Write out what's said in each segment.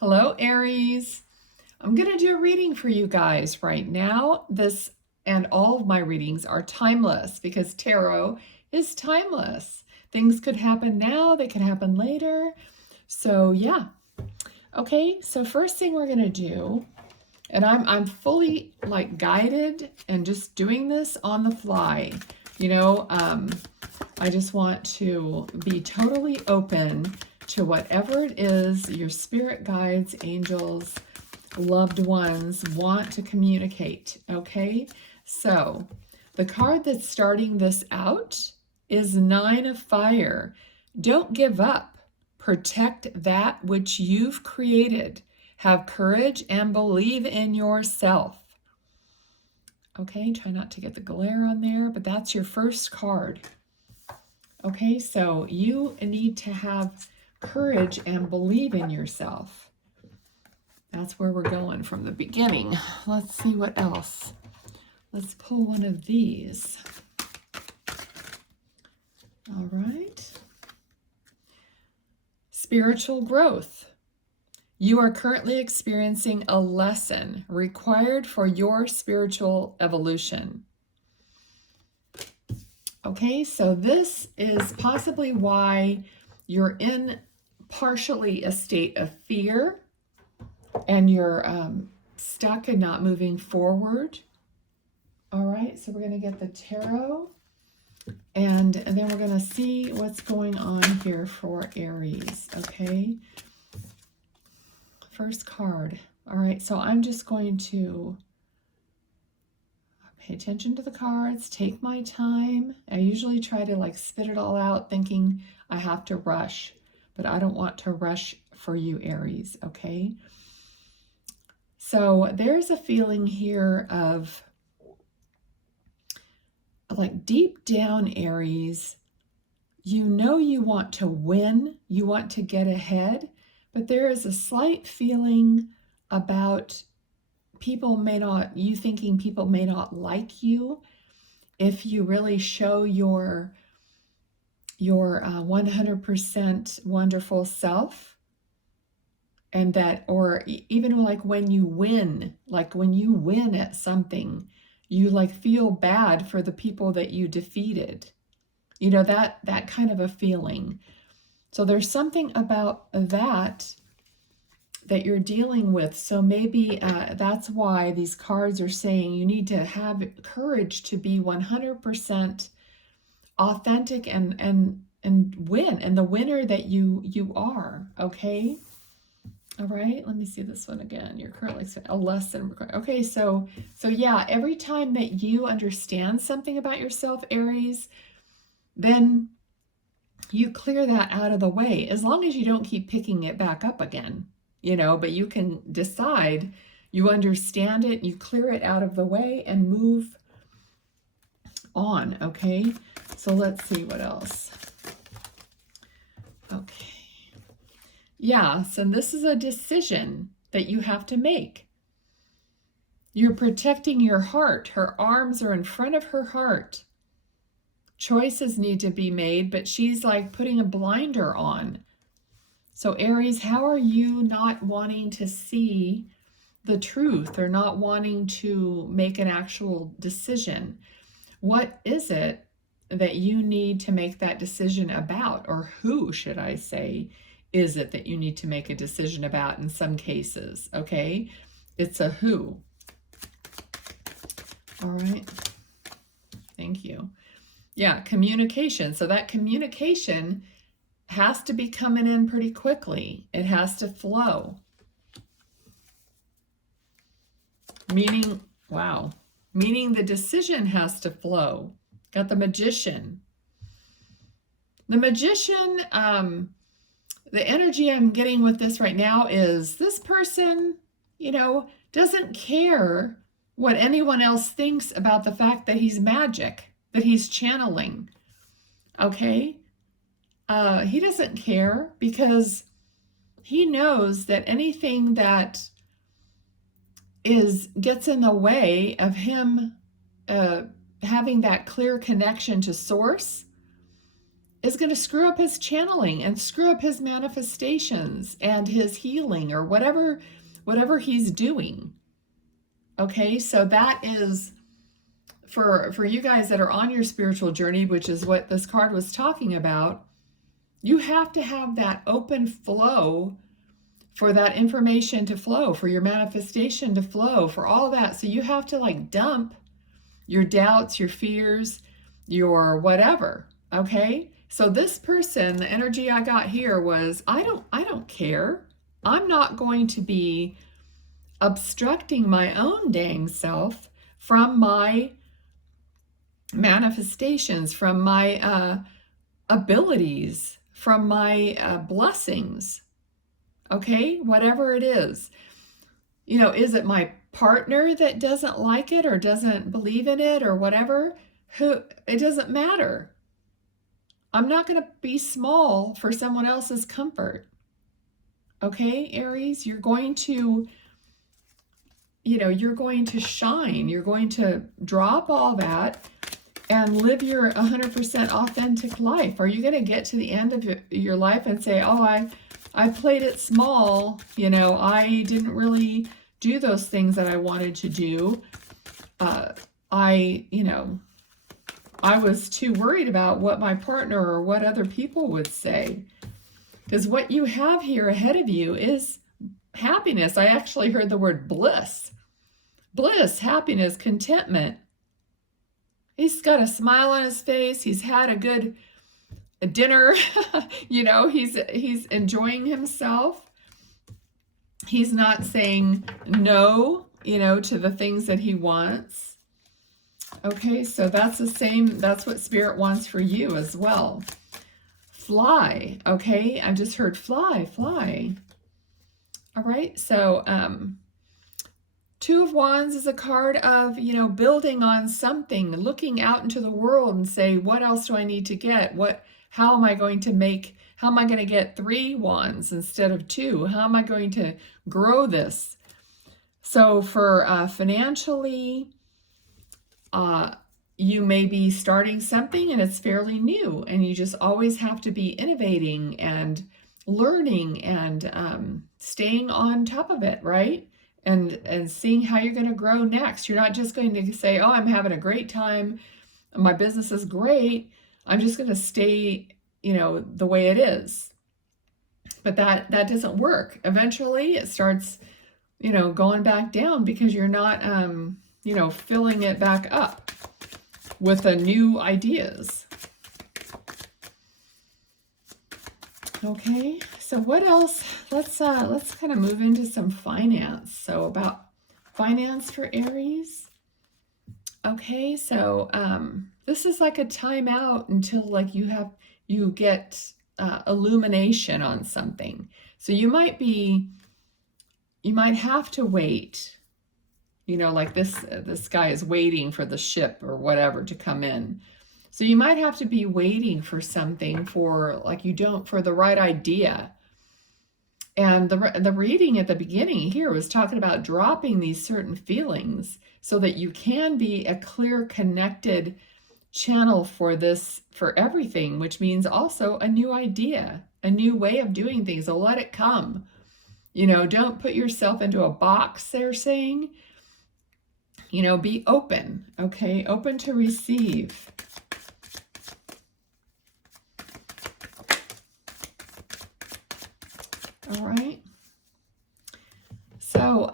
Hello, Aries. I'm going to do a reading for you guys right now. This and all of my readings are timeless because tarot is timeless. Things could happen now, they could happen later. So, yeah. Okay, so first thing we're going to do, and I'm fully like guided and just doing this on the fly. I just want to be totally open to whatever it is your spirit guides, angels, loved ones want to communicate, okay? So the card that's starting this out is Nine of Fire. Don't give up. Protect that which you've created. Have courage and believe in yourself. Okay, try not to get the glare on there, but that's your first card. Okay, so you need to have courage and believe in yourself. That's where we're going from the beginning. Let's see what else. Let's pull one of these. All right. Spiritual growth. You are currently experiencing a lesson required for your spiritual evolution. Okay, so this is possibly why you're in partially a state of fear and you're stuck and not moving forward. All right, so we're going to get the tarot and then we're going to see what's going on here for Aries, okay? First card. All right, so I'm just going to pay attention to the cards, take my time. I usually try to like spit it all out thinking I have to rush, but I don't want to rush for you, Aries, okay? So there's a feeling here of like deep down, Aries, you know you want to win, you want to get ahead, but there is a slight feeling about you thinking people may not like you if you really show your 100% wonderful self. And that, or even like when you win at something, you like feel bad for the people that you defeated. You know, that kind of a feeling. So there's something about that you're dealing with. So maybe that's why these cards are saying you need to have courage to be 100% authentic and win, and the winner that you are, okay? All right, let me see this one again. You're currently a lesson. Okay, so yeah, every time that you understand something about yourself, Aries, then you clear that out of the way, as long as you don't keep picking it back up again, but you can decide you understand it, you clear it out of the way and move on, okay? So let's see what else. Okay. Yeah, so this is a decision that you have to make. You're protecting your heart. Her arms are in front of her heart. Choices need to be made, but she's like putting a blinder on. So Aries, how are you not wanting to see the truth or not wanting to make an actual decision? What is it that you need to make that decision about? Or who, should I say, is it that you need to make a decision about in some cases, okay? It's a who. All right. Thank you. Yeah, communication. So that communication has to be coming in pretty quickly. It has to flow. Meaning the decision has to flow. Got the Magician. The Magician, the energy I'm getting with this right now is this person, doesn't care what anyone else thinks about the fact that he's magic, that he's channeling, okay? He doesn't care because he knows that anything that gets in the way of him having that clear connection to source is going to screw up his channeling and screw up his manifestations and his healing or whatever he's doing. Okay, so that is for you guys that are on your spiritual journey, which is what this card was talking about. You have to have that open flow for that information to flow, for your manifestation to flow, for all that. So you have to like dump your doubts, your fears, your whatever. Okay? So this person, the energy I got here was, I don't care. I'm not going to be obstructing my own dang self from my manifestations, from my abilities, from my blessings. Okay, whatever it is. You know, is it my partner that doesn't like it or doesn't believe in it or whatever? It doesn't matter. I'm not going to be small for someone else's comfort. Okay, Aries, you're going to, you're going to shine. You're going to drop all that and live your 100% authentic life. Are you going to get to the end of your life and say, oh, I played it small, I didn't really do those things that I wanted to do. I was too worried about what my partner or what other people would say. Because what you have here ahead of you is happiness. I actually heard the word bliss. Bliss, happiness, contentment. He's got a smile on his face. He's had a good dinner. He's enjoying himself. He's not saying no, to the things that he wants. Okay, so that's that's what Spirit wants for you as well. Fly, okay? I just heard fly, fly. All right, so Two of Wands is a card of, building on something, looking out into the world and say, what else do I need to get? How am I going to get 3 wands instead of 2? How am I going to grow this? So for financially, you may be starting something and it's fairly new, and you just always have to be innovating and learning and staying on top of it, right? And seeing how you're going to grow next. You're not just going to say, oh, I'm having a great time, my business is great, I'm just going to stay, the way it is. But that doesn't work. Eventually it starts, going back down because you're not, filling it back up with the new ideas. Okay, so what else? Let's kind of move into some finance. So about finance for Aries. Okay, so this is like a timeout until like you get illumination on something. So you might have to wait. Like this guy is waiting for the ship or whatever to come in. So you might have to be waiting for something for the right idea. And the reading at the beginning here was talking about dropping these certain feelings so that you can be a clear, connected channel for everything, which means also a new idea, a new way of doing things. So let it come. Don't put yourself into a box, they're saying. Be open, okay? Open to receive. All right. So,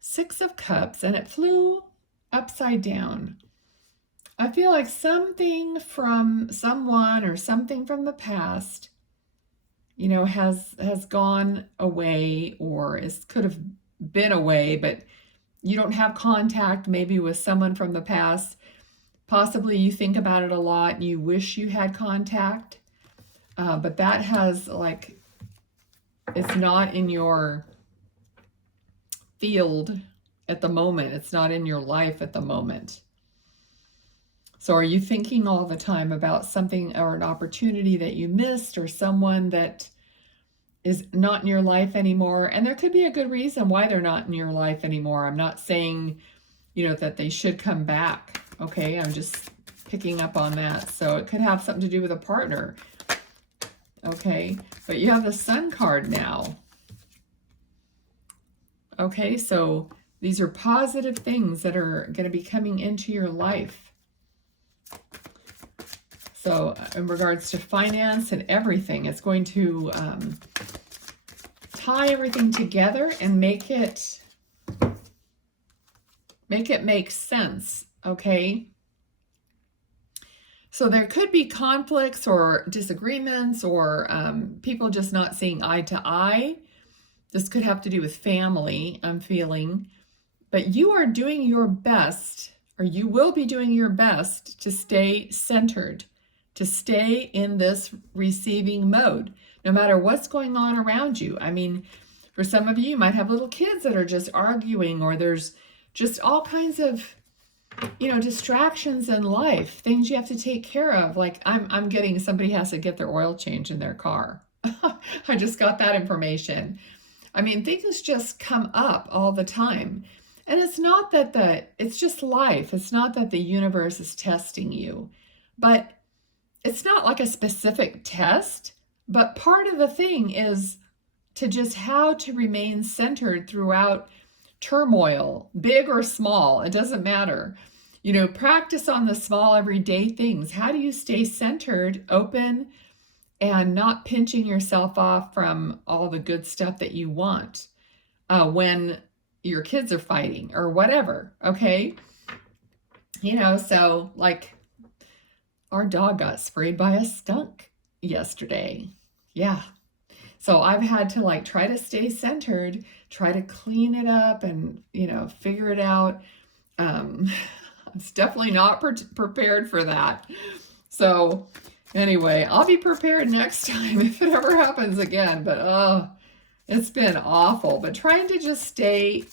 6 of Cups, and it flew upside down. I feel like something from someone or something from the past, has gone away, or could have been away, but you don't have contact maybe with someone from the past. Possibly you think about it a lot and you wish you had contact. But that has it's not in your field at the moment. It's not in your life at the moment. So are you thinking all the time about something or an opportunity that you missed, or someone that is not in your life anymore? And there could be a good reason why they're not in your life anymore. I'm not saying, that they should come back. Okay, I'm just picking up on that. So it could have something to do with a partner. Okay, but you have the Sun card now. Okay, so these are positive things that are going to be coming into your life. So in regards to finance and everything, it's going to tie everything together and make it make sense, okay? So there could be conflicts or disagreements or people just not seeing eye to eye. This could have to do with family, I'm feeling. But you are doing your best, or you will be doing your best to stay centered, to stay in this receiving mode, no matter what's going on around you. I mean, for some of you might have little kids that are just arguing, or there's just all kinds of, you know, distractions in life, things you have to take care of. Like I'm getting, somebody has to get their oil change in their car. I just got that information. I mean, things just come up all the time. And it's not that it's just life. It's not that the universe is testing you, but it's not like a specific test. But part of the thing is to just how to remain centered throughout turmoil, big or small, it doesn't matter. You know, practice on the small everyday things. How do you stay centered, open, and not pinching yourself off from all the good stuff that you want when your kids are fighting or whatever, okay? You know, so like our dog got sprayed by a skunk yesterday. Yeah. So I've had to like try to stay centered, try to clean it up and, you know, figure it out. I was definitely not prepared for that. So anyway, I'll be prepared next time if it ever happens again. But it's been awful. But trying to just stay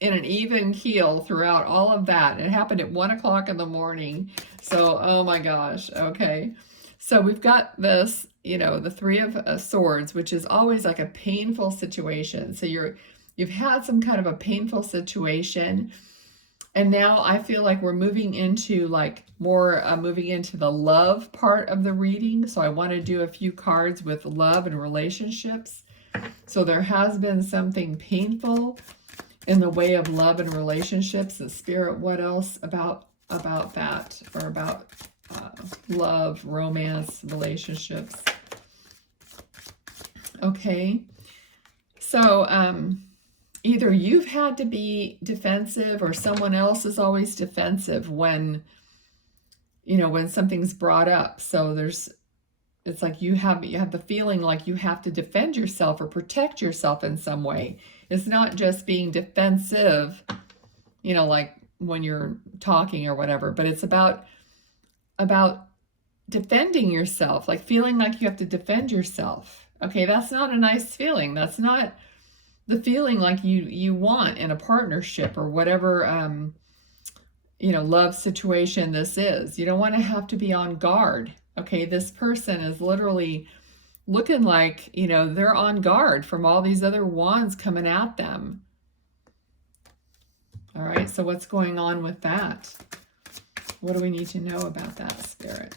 in an even keel throughout all of that. It happened at 1 o'clock in the morning. So, oh my gosh. Okay. So we've got this, you know, the Three of Swords, which is always like a painful situation. So you've had some kind of a painful situation. And now I feel like we're moving into like more moving into the love part of the reading. So I want to do a few cards with love and relationships. So there has been something painful in the way of love and relationships. And Spirit, what else about that, or about love, romance, relationships? Okay. So either you've had to be defensive or someone else is always defensive when, you know, when something's brought up. So it's like you have the feeling like you have to defend yourself or protect yourself in some way. It's not just being defensive, you know, like when you're talking or whatever, but it's about defending yourself, like feeling like you have to defend yourself. Okay, that's not a nice feeling. That's not the feeling like you want in a partnership or whatever, you know, love situation this is. You don't want to have to be on guard. Okay, this person is literally looking like, you know, they're on guard from all these other wands coming at them. All right, so what's going on with that? What do we need to know about that, Spirit?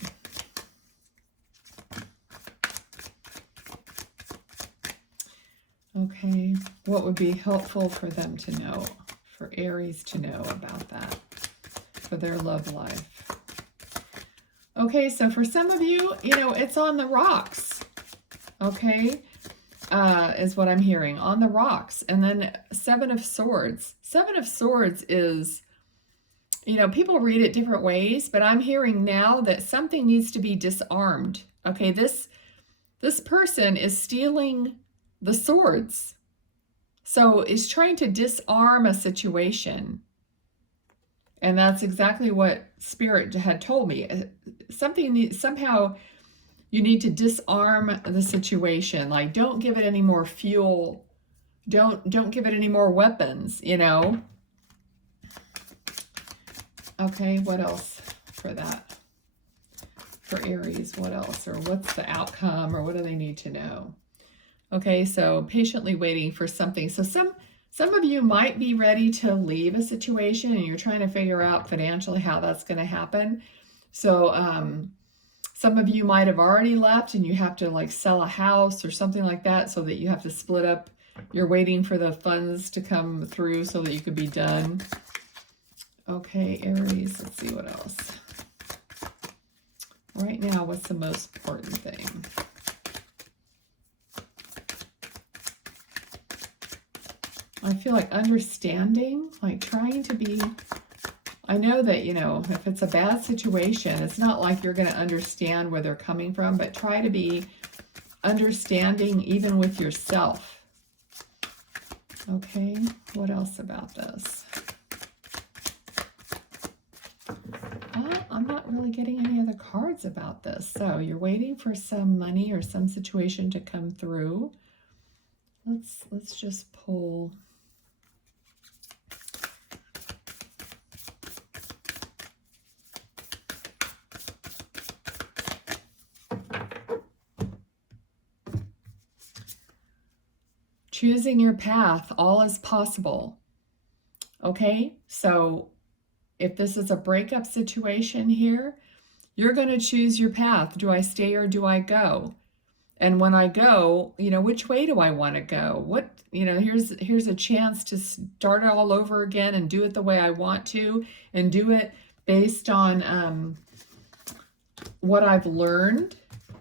Okay, what would be helpful for them to know, for Aries to know about that, for their love life? Okay, so for some of you, you know, it's on the rocks, okay, is what I'm hearing, on the rocks. And then Seven of Swords. Seven of Swords is, you know, people read it different ways, but I'm hearing now that something needs to be disarmed. Okay, this person is stealing the swords. So is trying to disarm a situation. And that's exactly what Spirit had told me. Somehow you need to disarm the situation. Like, don't give it any more fuel. Don't give it any more weapons, you know. Okay, what else for that? For Aries, what else? Or what's the outcome, or what do they need to know? Okay, so patiently waiting for something. So some of you might be ready to leave a situation and you're trying to figure out financially how that's going to happen. So some of you might have already left and you have to like sell a house or something like that, so that you have to split up. You're waiting for the funds to come through so that you could be done. Okay, Aries, let's see what else. Right now, what's the most important thing? I feel like understanding, like trying to be, I know that, you know, if it's a bad situation, it's not like you're going to understand where they're coming from, but try to be understanding even with yourself. Okay, what else about this? I'm not really getting any other cards about this. So you're waiting for some money or some situation to come through. Let's just pull. Choosing your path, all is possible. Okay, so if this is a breakup situation here, you're going to choose your path. Do I stay or do I go? And when I go, you know, which way do I want to go? What, you know, here's a chance to start it all over again and do it the way I want to, and do it based on what I've learned.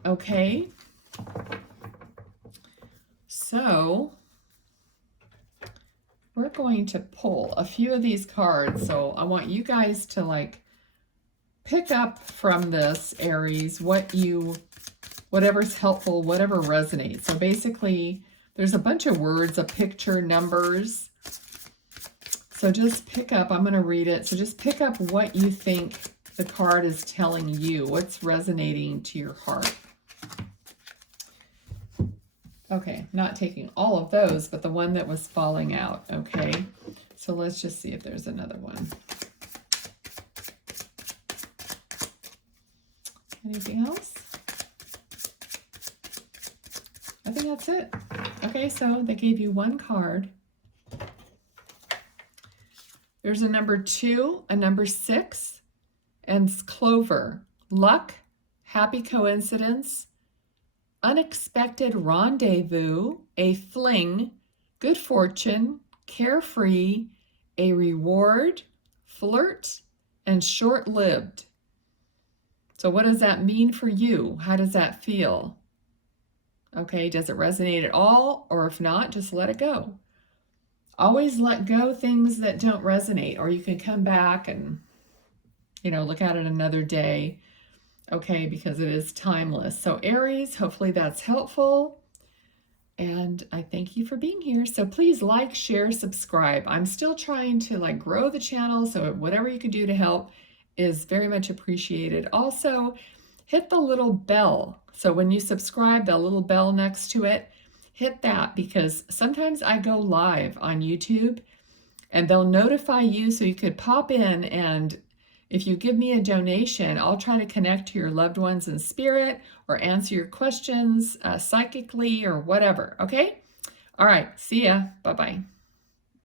Okay. So we're going to pull a few of these cards. So I want you guys to like pick up from this, Aries, whatever's helpful, whatever resonates. So basically, there's a bunch of words, a picture, numbers. So just pick up, I'm going to read it. So just pick up what you think the card is telling you, what's resonating to your heart. Okay, not taking all of those, but the one that was falling out, okay? So let's just see if there's another one. Anything else? I think that's it. Okay, so they gave you one card. There's a number 2, a number 6, and clover. Luck, happy coincidence, unexpected rendezvous, a fling, good fortune, carefree, a reward, flirt, and short-lived. So what does that mean for you? How does that feel? Okay, does it resonate at all? Or if not, just let it go. Always let go things that don't resonate, or you can come back and, you know, look at it another day. Okay, because it is timeless. So Aries, hopefully that's helpful. And I thank you for being here. So please like, share, subscribe. I'm still trying to like grow the channel, so whatever you can do to help is very much appreciated. Also, hit the little bell. So when you subscribe, the little bell next to it, hit that, because sometimes I go live on YouTube and they'll notify you, so you could pop in, and if you give me a donation, I'll try to connect to your loved ones in spirit or answer your questions psychically or whatever, okay? All right, see ya. Bye-bye.